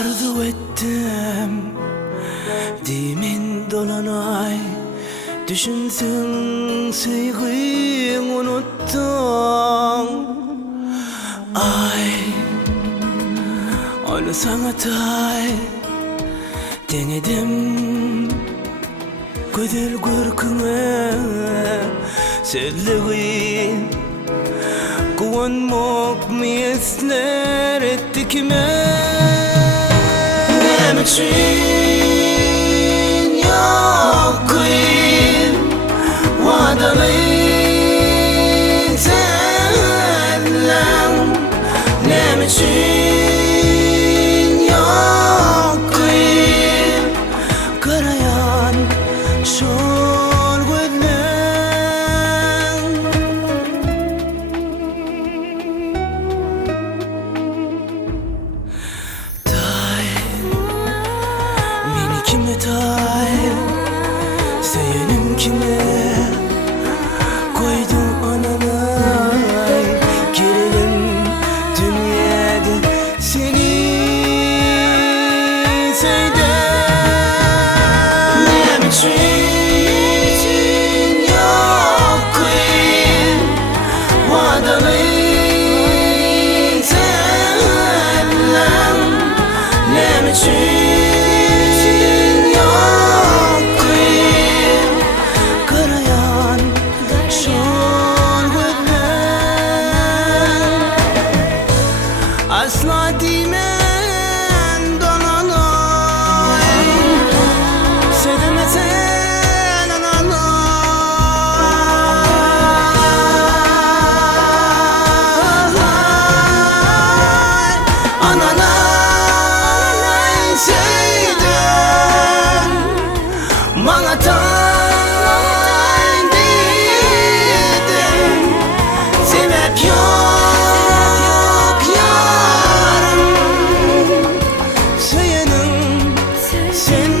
Arzu ettim dimin dolanay, düşünsün sevgiyi unuttum. Ay onu sana tay denedim, güzel görküne sevdiği kuvvanmak mı esner etti kime? Ne için yok ki vadalı senle? Ne için yok ki karayan şol gözler? Tay meni kime tay, seyenim kime koydum ananay, girelim dünyada seni sevdim. Ne için yok ki vadalı senle? Ne için yok ki karayan şol gözler? Asla dimen dolanay, sevmesen ananay, ananay sevdim. Bana tay dedim, sebep yok yarım, seyenim sen.